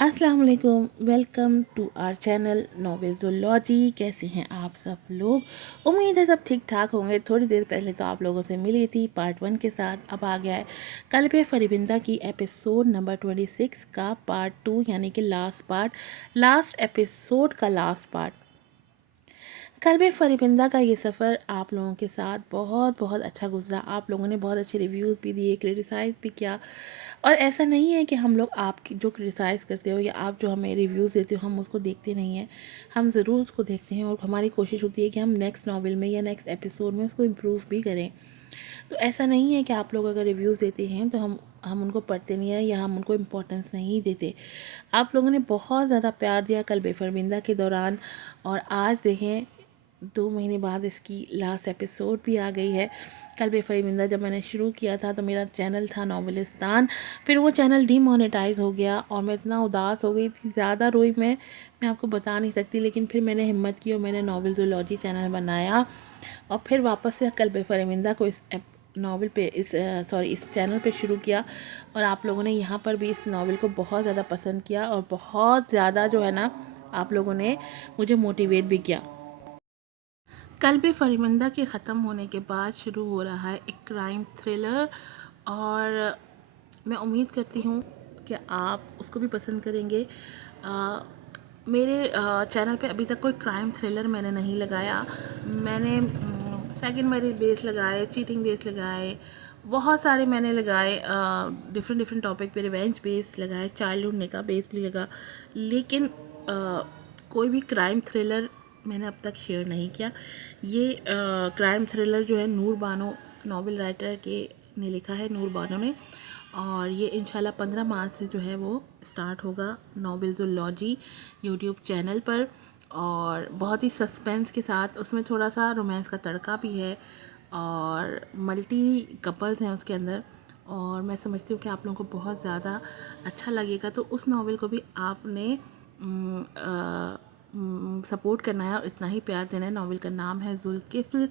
अस्सलाम वालेकुम, welcome to our channel नॉवेल्सोलॉजी। कैसे हैं आप सब लोग? उम्मीद है सब ठीक ठाक होंगे। थोड़ी देर पहले तो आप लोगों से मिली थी पार्ट 1 के साथ। अब आ गया है कल्ब फरिबिंदा की एपिसोड नंबर 26 का पार्ट 2, यानी कि लास्ट पार्ट, लास्ट एपिसोड का लास्ट पार्ट। कल्ब फरिबिंदा का ये सफ़र आप लोगों के साथ बहुत बहुत अच्छा गुजरा। आप लोगों ने बहुत अच्छे रिव्यूज़ भी दिए, क्रिटिसाइज़ भी किया। और ऐसा नहीं है कि हम लोग आपकी जो क्रिटिसाइज़ करते हो या आप जो हमें रिव्यूज़ देते हो हम उसको देखते नहीं हैं। हम ज़रूर उसको देखते हैं और हमारी कोशिश होती है कि हम नेक्स्ट नॉवल में या नेक्स्ट एपिसोड में उसको इम्प्रूव भी करें। तो ऐसा नहीं है कि आप लोग अगर रिव्यूज़ देते हैं तो हम उनको पढ़ते नहीं हैं या हम उनको इम्पोर्टेंस नहीं देते। आप लोगों ने बहुत ज़्यादा प्यार दिया कल्ब फरिबिंदा के दौरान। और आज देखें 2 महीने बाद इसकी लास्ट एपिसोड भी आ गई है। कल्ब फरिबिंदा जब मैंने शुरू किया था तो मेरा चैनल था नॉवेलिस्तान। फिर वो चैनल डीमोनेटाइज़ हो गया और मैं इतना उदास हो गई थी, ज़्यादा रोई मैं आपको बता नहीं सकती। लेकिन फिर मैंने हिम्मत की और मैंने नॉवेल्सोलॉजी चैनल बनाया और फिर वापस से कल्ब फरिबिंदा को इस नावल पे इस चैनल पे शुरू किया। और आप लोगों ने यहाँ पर भी इस नावल को बहुत ज़्यादा पसंद किया और बहुत ज़्यादा जो है ना, आप लोगों ने मुझे मोटिवेट भी किया। कल्ब फरिबिंदा के ख़त्म होने के बाद शुरू हो रहा है एक क्राइम थ्रिलर। और मैं उम्मीद करती हूँ कि आप उसको भी पसंद करेंगे। मेरे चैनल पे अभी तक कोई क्राइम थ्रिलर मैंने नहीं लगाया। मैंने सेकंड मैरिज बेस लगाए, चीटिंग बेस लगाए, बहुत सारे मैंने लगाए, डिफरेंट डिफरेंट टॉपिक पे रिवेंज बेस लगाए, चाइल्डहुड ने का बेस भी लगा। लेकिन कोई भी क्राइम थ्रिलर मैंने अब तक शेयर नहीं किया। ये क्राइम थ्रिलर जो है नूर बानो नॉवल राइटर के ने लिखा है, नूर बानो ने। और ये इंशाल्लाह 15 मार्च से जो है वो स्टार्ट होगा नॉवेल्सोलॉजी यूट्यूब चैनल पर। और बहुत ही सस्पेंस के साथ, उसमें थोड़ा सा रोमांस का तड़का भी है और मल्टी कपल्स हैं उसके अंदर। और मैं समझती हूँ कि आप लोगों को बहुत ज़्यादा अच्छा लगेगा। तो उस नावल को भी आपने सपोर्ट करना है और इतना ही प्यार देना है। नावल का नाम है जुल्किफ्ल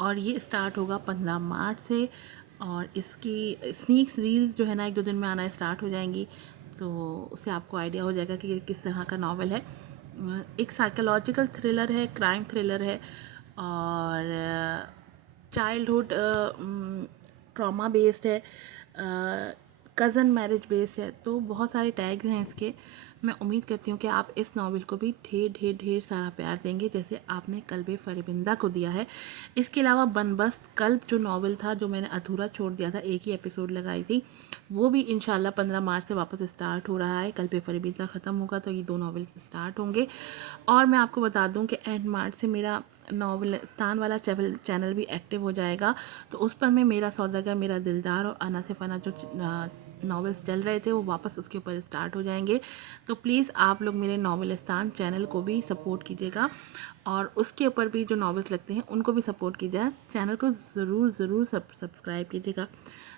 और ये स्टार्ट होगा 15 मार्च से। और इसकी स्नीक्स रील्स जो है ना 1-2 दिन में आना स्टार्ट हो जाएंगी, तो उससे आपको आइडिया हो जाएगा कि ये किस तरह का नावल है। एक साइकोलॉजिकल थ्रिलर है, क्राइम थ्रिलर है और चाइल्डहुड ट्रॉमा बेस्ड है, कज़न मैरिज बेस्ड है। तो बहुत सारे टैग्स हैं इसके। मैं उम्मीद करती हूँ कि आप इस नावल को भी ढेर ढेर ढेर सारा प्यार देंगे जैसे आपने कल्ब फरिबिंदा को दिया है। इसके अलावा बनबस्त कल्ब जो नावल था, जो मैंने अधूरा छोड़ दिया था, एक ही एपिसोड लगाई थी, वो भी इंशाल्लाह 15 मार्च से वापस स्टार्ट हो रहा है। कल्ब फरिबिंदा ख़त्म होगा तो ये 2 नावल स्टार्ट होंगे। और मैं आपको बता दूं कि एंड मार्च से मेरा नॉवलिस्तान वाला चैनल भी एक्टिव हो जाएगा। तो उस पर मैं मेरा सौदागर, मेरा दिलदार और अना से फ़ना जो नॉवेल्स चल रहे थे वो वापस उसके ऊपर स्टार्ट हो जाएंगे। तो प्लीज़ आप लोग मेरे नॉवेलिस्तान चैनल को भी सपोर्ट कीजिएगा और उसके ऊपर भी जो नॉवेल्स लगते हैं उनको भी सपोर्ट कीजिए। चैनल को ज़रूर ज़रूर सब्सक्राइब कीजिएगा,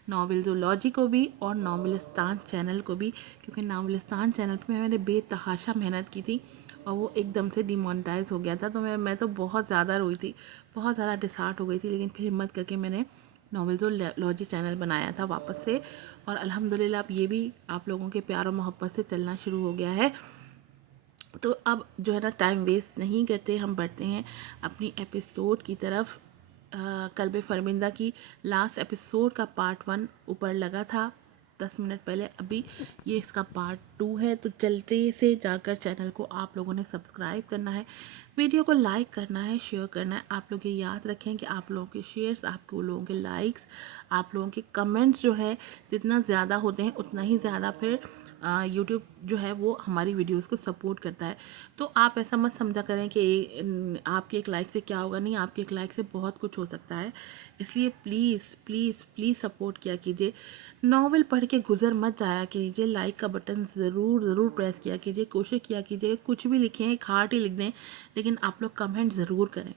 नॉवेल्सोलॉजी को भी और नॉवेलिस्तान चैनल को भी। क्योंकि नॉवेलिस्तान चैनल पे मैंने बेतहाशा मेहनत की थी और वो एकदम से डिमोनेटाइज हो गया था। तो मैं तो बहुत ज़्यादा रोई थी, बहुत ज़्यादा डिसहार्ट हो गई थी। लेकिन फिर हिम्मत करके मैंने नॉवेल्सोलॉजी चैनल बनाया था वापस से। और अल्हम्दुलिल्लाह अब ये भी आप लोगों के प्यार और मोहब्बत से चलना शुरू हो गया है। तो अब जो है ना, टाइम वेस्ट नहीं करते, हम बढ़ते हैं अपनी एपिसोड की तरफ। कल्ब फरिबिंदा की लास्ट एपिसोड का पार्ट 1 ऊपर लगा था 10 मिनट पहले। अभी ये इसका पार्ट 2 है। तो जल्दी से जाकर चैनल को आप लोगों ने सब्सक्राइब करना है, वीडियो को लाइक करना है, शेयर करना है। आप लोग ये याद रखें कि आप लोगों के शेयर्स, आप लोगों के लाइक्स, आप लोगों के कमेंट्स जो है जितना ज़्यादा होते हैं उतना ही ज़्यादा फिर यूट्यूब जो है वो हमारी वीडियोस को सपोर्ट करता है। तो आप ऐसा मत समझा करें कि आपके एक लाइक से क्या होगा। नहीं, आपके एक लाइक से बहुत कुछ हो सकता है। इसलिए प्लीज़ प्लीज़ प्लीज़ सपोर्ट किया कीजिए। नॉवल पढ़ के गुजर मत जाया कीजिए, लाइक का बटन ज़रूर ज़रूर प्रेस किया कीजिए। कोशिश किया कीजिए कुछ भी लिखें, एक हार्ट ही लिख दें, लेकिन आप लोग कमेंट ज़रूर करें।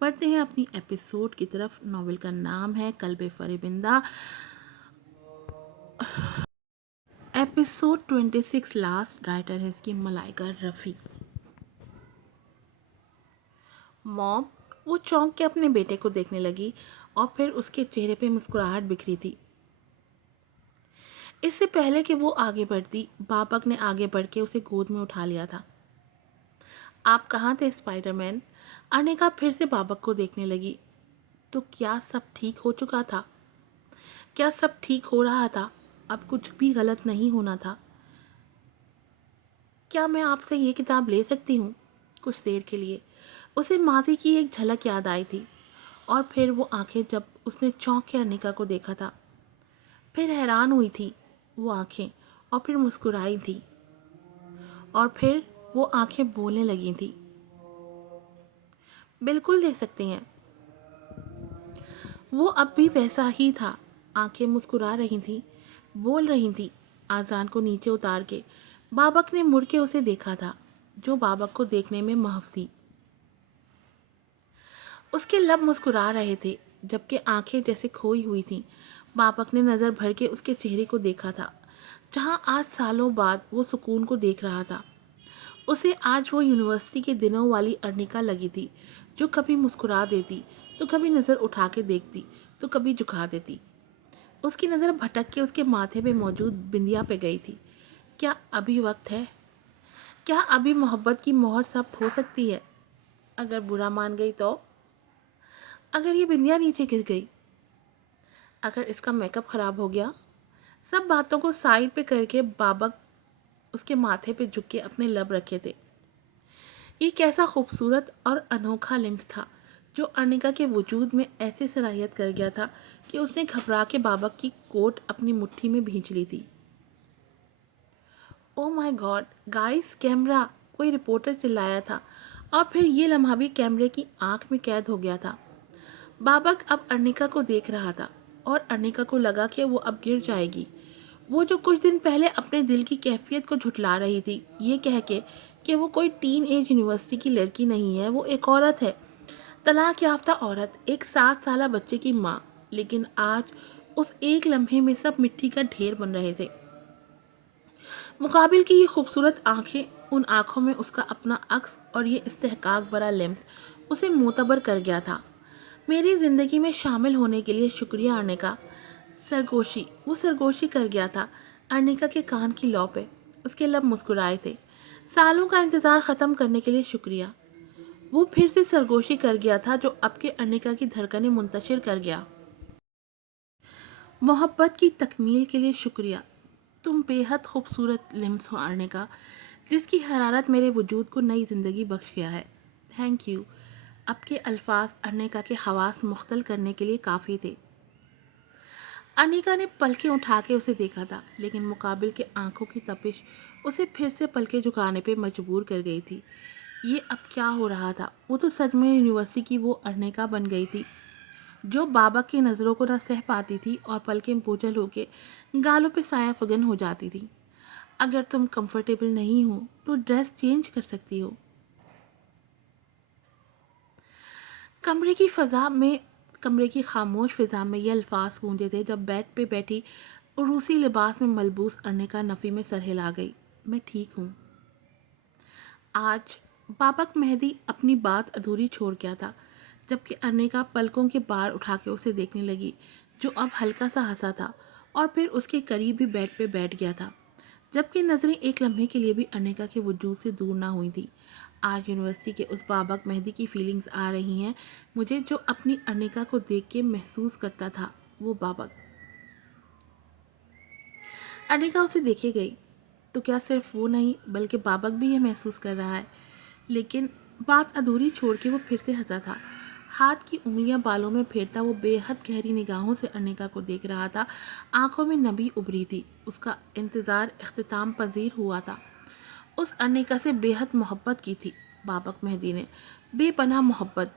पढ़ते हैं अपनी एपिसोड की तरफ। नॉवल का नाम है कल्ब फरिबिंदा, एपिसोड 26। लास्ट राइटर है इसकी मलाइका रफ़ी। मॉम, वो चौंक के अपने बेटे को देखने लगी और फिर उसके चेहरे पे मुस्कुराहट बिखरी थी। इससे पहले कि वो आगे बढ़ती, बाबक ने आगे बढ़ के उसे गोद में उठा लिया था। आप कहाँ थे स्पाइडरमैन? अनिका फिर से बाबक को देखने लगी। तो क्या सब ठीक हो चुका था? क्या सब ठीक हो रहा था? अब कुछ भी गलत नहीं होना था। क्या मैं आपसे ये किताब ले सकती हूँ? कुछ देर के लिए उसे माजी की एक झलक याद आई थी, और फिर वो आंखें जब उसने चौंक के अनिका को देखा था। फिर हैरान हुई थी वो आंखें, और फिर मुस्कुराई थी, और फिर वो आंखें बोलने लगी थी। बिल्कुल दे सकते हैं। वो अब भी वैसा ही था। आंखें मुस्कुरा रही थी, बोल रही थी। आजान को नीचे उतार के बाबक ने मुड़ के उसे देखा था, जो बाबक को देखने में महव थी। उसके लब मुस्कुरा रहे थे, जबकि आंखें जैसे खोई हुई थीं। बाबक ने नज़र भर के उसके चेहरे को देखा था, जहाँ आज सालों बाद वो सुकून को देख रहा था। उसे आज वो यूनिवर्सिटी के दिनों वाली अर्निका लगी थी, जो कभी मुस्कुरा देती, तो कभी नज़र उठा के देखती, तो कभी झुका देती। उसकी नज़र भटक के उसके माथे पे मौजूद बिंदिया पे गई थी। क्या अभी वक्त है? क्या अभी मोहब्बत की मोहर जब्त हो सकती है? अगर बुरा मान गई तो? अगर ये बिंदिया नीचे गिर गई? अगर इसका मेकअप ख़राब हो गया? सब बातों को साइड पे करके बाबक उसके माथे पे झुक के अपने लब रखे थे। ये कैसा खूबसूरत और अनोखा लिम्स था, जो अनिका के वजूद में ऐसे सराहियत कर गया था कि उसने घबरा के बाबक की कोट अपनी मुट्ठी में भींच ली थी। Oh my God guys, camera! कोई रिपोर्टर चिल्लाया था, और फिर ये लम्हा भी कैमरे की आंख में कैद हो गया था। बाबक अब अर्निका को देख रहा था, और अर्निका को लगा कि वो अब गिर जाएगी। वो जो कुछ दिन पहले अपने दिल की कैफियत को झुठला रही थी, ये कह के कि वो कोई टीन एज यूनिवर्सिटी की लड़की नहीं है, वो एक औरत है, तलाक याफ्ता औरत, एक 7 साल बच्चे की माँ। लेकिन आज उस एक लम्हे में सब मिट्टी का ढेर बन रहे थे। मुकाबिल की ये खूबसूरत आंखें, उन आंखों में उसका अपना अक्स, और ये इस्तेहकाक भरा लेम्स उसे मोतबर कर गया था। मेरी ज़िंदगी में शामिल होने के लिए शुक्रिया अर्निका। सरगोशी, वो सरगोशी कर गया था अर्निका के कान की लौ पे। उसके लब मुस्कुराए थे। सालों का इंतज़ार ख़त्म करने के लिए शुक्रिया। वो फिर से सरगोशी कर गया था, जो अब के अर्निका की धड़कनें मुंतशिर कर गया। मोहब्बत की तकमील के लिए शुक्रिया। तुम बेहद खूबसूरत लिम्स हो अर्निका, जिसकी हरारत मेरे वजूद को नई ज़िंदगी बख्श गया है। Thank you. अब के अल्फाज अर्निका के हवास मुख्तल करने के लिए काफ़ी थे। अनिका ने पलकें उठा के उसे देखा था, लेकिन मुकाबिल के आंखों की तपिश उसे फिर से पलकें झुकाने पे मजबूर कर गई थी। ये अब क्या हो रहा था? वो तो सच में यूनिवर्सिटी की वो अर्निका बन गई थी, जो बाबा की नज़रों को न सह पाती थी और पलकें बोझल होके गालों पे साया फगन हो जाती थी। अगर तुम कंफर्टेबल नहीं हो तो ड्रेस चेंज कर सकती हो। कमरे की फ़ज़ा में कमरे की खामोश फ़िज़ा में ये अल्फाज गूंजे थे, जब बेड पे बैठी रूसी लिबास में मलबूस अर्निका नफ़ी में सर हिला गई। मैं ठीक हूँ। आज बाबक मेहदी अपनी बात अधूरी छोड़ गया था, जबकि अर्निका पलकों के बार उठा के उसे देखने लगी, जो अब हल्का सा हंसा था, और फिर उसके करीब भी बेड पे बैठ गया था, जबकि नज़रें एक लम्हे के लिए भी अर्निका के वजूद से दूर ना हुई थी। आज यूनिवर्सिटी के उस बाबक मेहदी की फीलिंग्स आ रही हैं मुझे, जो अपनी अर्निका को देख के महसूस करता था वो बाबक। अर्निका उसे देखे गई, तो क्या सिर्फ वो नहीं बल्कि बाबक भी ये महसूस कर रहा है? लेकिन बात अधूरी छोड़ के वो फिर से हंसा था। हाथ की उंगलियां बालों में फेरता वो बेहद गहरी निगाहों से अर्निका को देख रहा था। आंखों में नमी उभरी थी। उसका इंतज़ार इख्तिताम पजीर हुआ था। उस अर्निका से बेहद मोहब्बत की थी बाबक मेहदी ने, बेपनाह मोहब्बत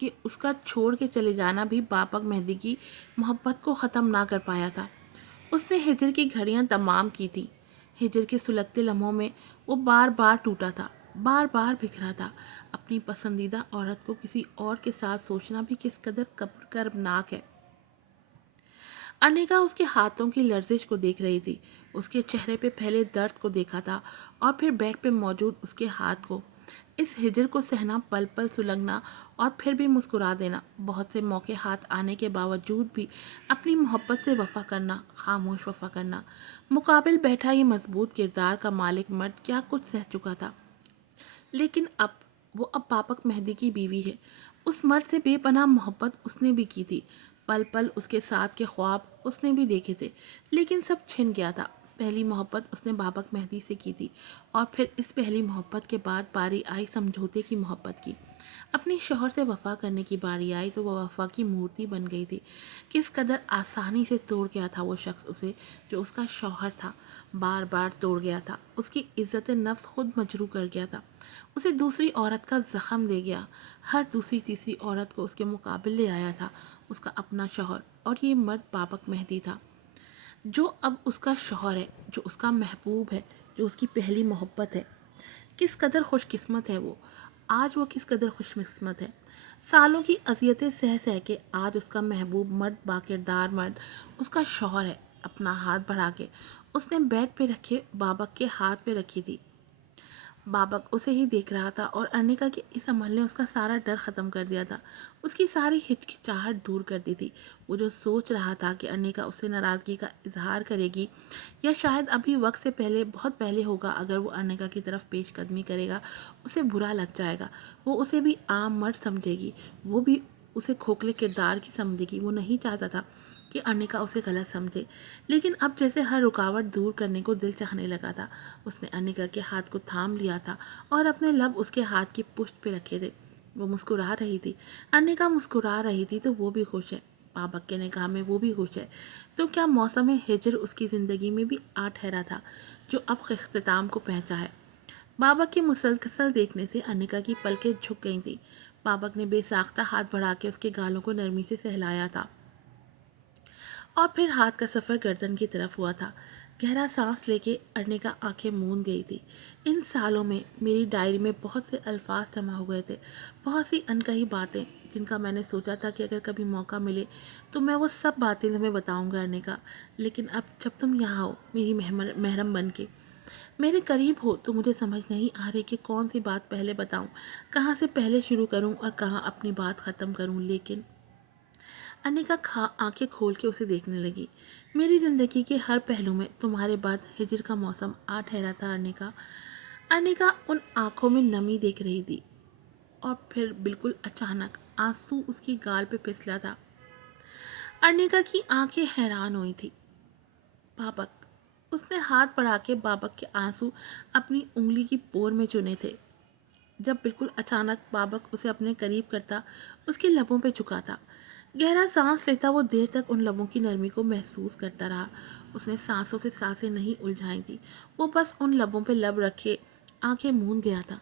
कि उसका छोड़ के चले जाना भी बाबक मेहदी की मोहब्बत को ख़त्म ना कर पाया था। उसने हिजर की घड़ियां तमाम की थी। हिजर के सुलगते लम्हों में वो बार बार टूटा था, बार बार बिखरा था। अपनी पसंदीदा औरत को किसी और के साथ सोचना भी किस कदर कर्बनाक है। अनिका उसके हाथों की लर्जिश को देख रही थी, उसके चेहरे पे पहले दर्द को देखा था, और फिर बेड पे मौजूद उसके हाथ को। इस हिजर को सहना, पल पल सुलगना और फिर भी मुस्कुरा देना, बहुत से मौके हाथ आने के बावजूद भी अपनी मोहब्बत से वफा करना, खामोश वफा करना। मुकाबिल बैठा ये मजबूत किरदार का मालिक मर्द क्या कुछ सह चुका था, लेकिन अब पापक मेहदी की बीवी है। उस मर्द से बेपनाह मोहब्बत उसने भी की थी, पल पल उसके साथ के ख्वाब उसने भी देखे थे, लेकिन सब छिन गया था। पहली मोहब्बत उसने बाबक मेहदी से की थी, और फिर इस पहली मोहब्बत के बाद बारी आई समझौते की मोहब्बत की। अपने शौहर से वफा करने की बारी आई तो वह वफा की मूर्ति बन गई थी। किस कदर आसानी से तोड़ गया था वो शख्स उसे, जो उसका शौहर था। बार बार तोड़ गया था, उसकी इज्जत नफ्स खुद मजरू कर गया था, उसे दूसरी औरत का जख्म दे गया। हर दूसरी तीसरी औरत को उसके मुकाबले ले आया था उसका अपना शौहर, और ये मर्द बाबक मेहदी था, जो अब उसका शौहर है, जो उसका महबूब है, जो उसकी पहली मोहब्बत है। किस कदर खुशकिस्मत है वो, आज वो किस कदर खुशकिस्मत है। सालों की अजियतें सह सह के आज उसका महबूब मर्द, बाकिरदार मर्द, उसका शौहर है। अपना हाथ बढ़ा के उसने बेड पे रखे बाबक के हाथ पे रखी थी। बाबक उसे ही देख रहा था, और अर्निका के इस अमल ने उसका सारा डर ख़त्म कर दिया था, उसकी सारी हिचकिचाहट दूर कर दी थी। वो जो सोच रहा था कि अर्निका उससे नाराज़गी का इजहार करेगी, या शायद अभी वक्त से पहले, बहुत पहले होगा, अगर वो अर्निका की तरफ पेशकदमी करेगा उसे बुरा लग जाएगा, वो उसे भी आम मर्द समझेगी, वो भी उसे खोखले किरदार की समझेगी। वो नहीं चाहता था कि अर्निका उसे गलत समझे, लेकिन अब जैसे हर रुकावट दूर करने को दिल चाहने लगा था। उसने अर्निका के हाथ को थाम लिया था और अपने लब उसके हाथ की पुष्ट पे रखे थे। वो मुस्कुरा रही थी। अर्निका मुस्कुरा रही थी तो वो भी खुश है, पापक के निगाह में वो भी खुश है। तो क्या मौसम हिजर उसकी ज़िंदगी में भी आ ठहरा था, जो अब इख्तिताम को पहुंचा है। बाबक के मुसलसल देखने से अर्निका की पलकें झुक गई थी। बाबक ने बेसाख्ता हाथ बढ़ा के उसके गालों को नरमी से सहलाया था, और फिर हाथ का सफ़र गर्दन की तरफ हुआ था। गहरा सांस लेके अर्निका आंखें मूंद गई थी। इन सालों में मेरी डायरी में बहुत से अल्फाज जमा हो गए थे, बहुत सी अनकही बातें, जिनका मैंने सोचा था कि अगर कभी मौका मिले तो मैं वो सब बातें तुम्हें बताऊंगा अर्निका। लेकिन अब जब तुम यहाँ हो मेरी महरम बन के, मेरे करीब हो, तो मुझे समझ नहीं आ रही कि कौन सी बात पहले बताऊं, कहाँ से पहले शुरू करूं और कहाँ अपनी बात ख़त्म करूं। लेकिन अनिका आंखें खोल के उसे देखने लगी। मेरी ज़िंदगी के हर पहलू में तुम्हारे बाद हिजर का मौसम आ ठहरा था अनिका। अनिका उन आंखों में नमी देख रही थी, और फिर बिल्कुल अचानक आंसू उसकी गाल पे फिसला था। अनिका की आंखें हैरान हुई थी। बाबक, उसने हाथ बढ़ा के बाबक के आंसू अपनी उंगली की पोर में चुने थे। जब बिल्कुल अचानक बाबक उसे अपने करीब करता, उसके लबों पे झुका था। गहरा सांस लेता वो देर तक उन लबों की नरमी को महसूस करता रहा। उसने सांसों से सांसें नहीं उलझाई थी, वो बस उन लबों पे लब रखे आंखें मूंद गया था।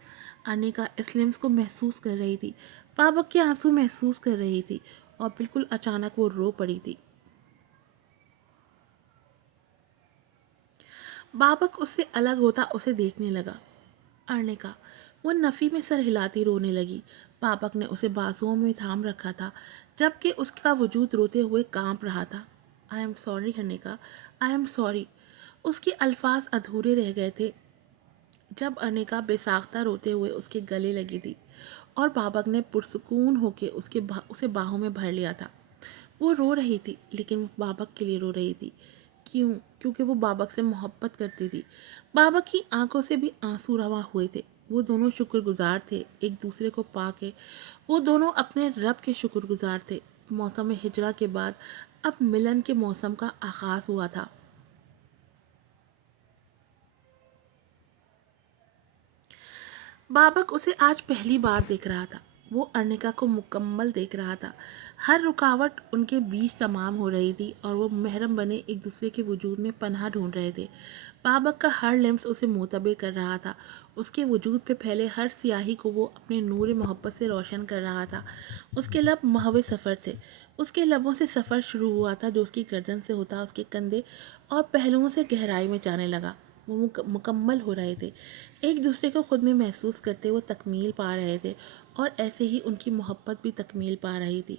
अनिका इस लिम्स को महसूस कर रही थी, बाबक के आंसू महसूस कर रही थी, और बिल्कुल अचानक वो रो पड़ी थी। बाबक उससे अलग होता उसे देखने लगा। अर्निका, वो नफ़ी में सर हिलाती रोने लगी। पापक ने उसे बाजुओं में थाम रखा था, जबकि उसका वजूद रोते हुए कांप रहा था। I am sorry Arnika, I am sorry. उसके अल्फाज अधूरे रह गए थे जब अर्निका बेसाख्ता रोते हुए उसके गले लगी थी, और बाबक ने पुरसुकून होके उसे बाहों में भर लिया था। वो रो रही थी, लेकिन बाबक के लिए रो रही थी। क्यों? क्योंकि वो बाबक से मोहब्बत करती थी। बाबक की आंखों से भी आंसू रवा हुए थे। वो दोनों शुक्रगुजार थे एक दूसरे को पाके। वो दोनों अपने रब के शुक्रगुजार थे। मौसम हिजरा के बाद अब मिलन के मौसम का आगाज हुआ था। बाबक उसे आज पहली बार देख रहा था। वो अर्निका को मुकम्मल देख रहा था। हर रुकावट उनके बीच तमाम हो रही थी, और वो महरम बने एक दूसरे के वजूद में पनाह ढूंढ रहे थे। बाबक का हर लम्स उसे मोतबिर कर रहा था। उसके वजूद पे फैले हर स्याही को वो अपने नूर मोहब्बत से रोशन कर रहा था। उसके लब महवे सफ़र थे। उसके लबों से सफ़र शुरू हुआ था, जो उसकी गर्दन से होता उसके कंधे और पहलुओं से गहराई में जाने लगा। वो मुकम्मल हो रहे थे, एक दूसरे को खुद में महसूस करते वो तकमील पा रहे थे, और ऐसे ही उनकी मोहब्बत भी तकमील पा रही थी।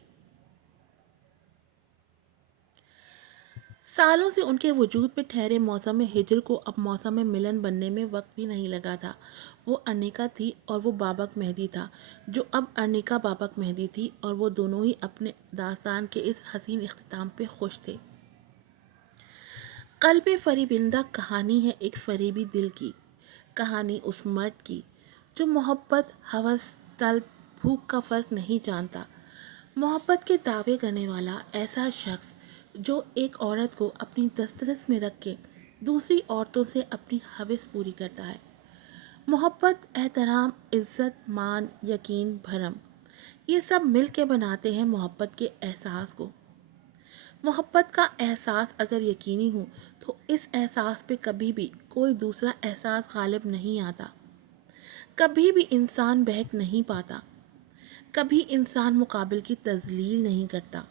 سالوں سے ان کے وجود پہ ٹھہرے موسم ہجر کو اب موسم ملن بننے میں وقت بھی نہیں لگا تھا۔ وہ ارنیکا تھی اور وہ بابک مہدی تھا، جو اب ارنیکا بابک مہدی تھی، اور وہ دونوں ہی اپنے داستان کے اس حسین اختتام پہ خوش تھے۔ قلب فریبندہ کہانی ہے ایک فریبی دل کی، کہانی اس مرد کی جو محبت، ہوس، طلب، بھوک کا فرق نہیں جانتا، محبت کے دعوے کرنے والا ایسا شخص جو ایک عورت کو اپنی دسترس میں رکھ کے دوسری عورتوں سے اپنی ہوس پوری کرتا ہے۔ محبت، احترام، عزت، مان، یقین، بھرم، یہ سب مل کے بناتے ہیں محبت کے احساس کو۔ محبت کا احساس اگر یقینی ہو تو اس احساس پہ کبھی بھی کوئی دوسرا احساس غالب نہیں آتا، کبھی بھی انسان بہک نہیں پاتا، کبھی انسان مقابل کی تذلیل نہیں کرتا۔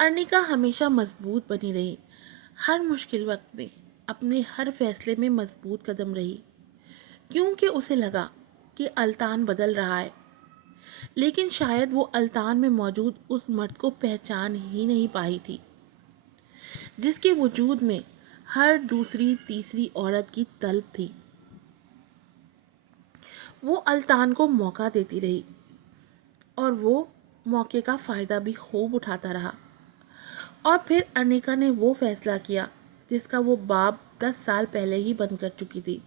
ارنیکا ہمیشہ مضبوط بنی رہی، ہر مشکل وقت میں اپنے ہر فیصلے میں مضبوط قدم رہی، کیونکہ اسے لگا کہ التان بدل رہا ہے، لیکن شاید وہ التان میں موجود اس مرد کو پہچان ہی نہیں پائی تھی جس کے وجود میں ہر دوسری تیسری عورت کی طلب تھی۔ وہ التان کو موقع دیتی رہی اور وہ موقع کا فائدہ بھی خوب اٹھاتا رہا، اور پھر ارنیکا نے وہ فیصلہ کیا جس کا وہ باب 10 سال پہلے ہی بند کر چکی تھی،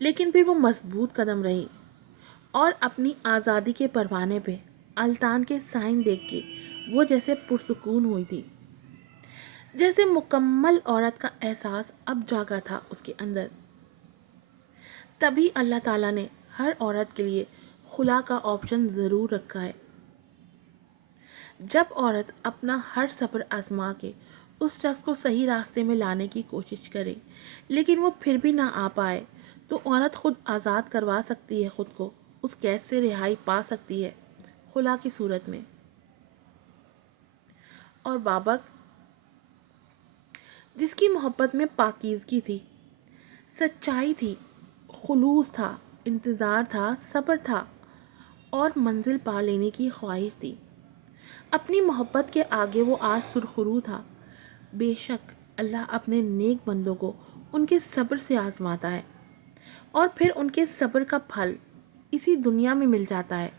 لیکن پھر وہ مضبوط قدم رہی اور اپنی آزادی کے پروانے پہ التان کے سائن دیکھ کے وہ جیسے پرسکون ہوئی تھی، جیسے مکمل عورت کا احساس اب جاگا تھا اس کے اندر۔ تبھی اللہ تعالیٰ نے ہر عورت کے لیے خلا کا آپشن ضرور رکھا ہے۔ جب عورت اپنا ہر صبر آزما کے اس شخص کو صحیح راستے میں لانے کی کوشش کرے لیکن وہ پھر بھی نہ آ پائے تو عورت خود آزاد کروا سکتی ہے، خود کو اس قید سے رہائی پا سکتی ہے خلا کی صورت میں۔ اور بابک، جس کی محبت میں پاکیزگی تھی، سچائی تھی، خلوص تھا، انتظار تھا، صبر تھا اور منزل پا لینے کی خواہش تھی، اپنی محبت کے آگے وہ آج سرخرو تھا۔ بے شک اللہ اپنے نیک بندوں کو ان کے صبر سے آزماتا ہے اور پھر ان کے صبر کا پھل اسی دنیا میں مل جاتا ہے۔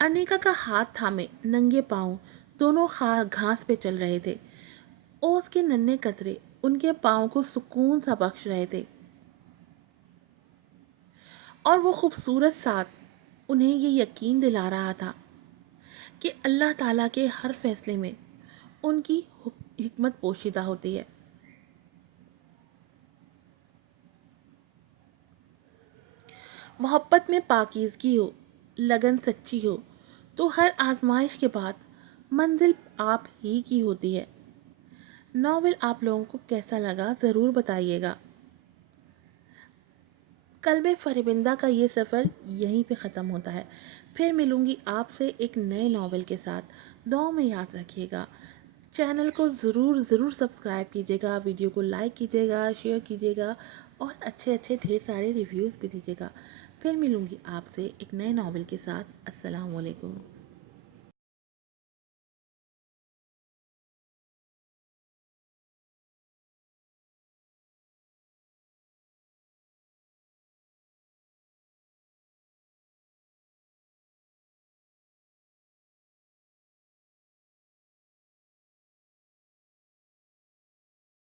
ارنیکا کا ہاتھ تھامے ننگے پاؤں دونوں گھاس پہ چل رہے تھے، اوس کے ننھے قطرے ان کے پاؤں کو سکون سا بخش رہے تھے، اور وہ خوبصورت ساتھ انہیں یہ یقین دلا رہا تھا کہ اللہ تعالیٰ کے ہر فیصلے میں ان کی حکمت پوشیدہ ہوتی ہے۔ محبت میں پاکیزگی ہو، لگن سچی ہو تو ہر آزمائش کے بعد منزل آپ ہی کی ہوتی ہے۔ ناول آپ لوگوں کو کیسا لگا ضرور بتائیے گا۔ قلب فریبندہ کا یہ سفر یہیں پہ ختم ہوتا ہے، پھر ملوں گی آپ سے ایک نئے ناول کے ساتھ۔ دعاؤں میں یاد رکھیے گا، چینل کو ضرور سبسکرائب کیجیے گا، ویڈیو کو لائک کیجیے گا، شیئر کیجیے گا اور اچھے ڈھیر سارے ریویوز بھی دیجیے گا۔ پھر ملوں گی آپ سے ایک نئے ناول کے ساتھ۔ السلام علیکم۔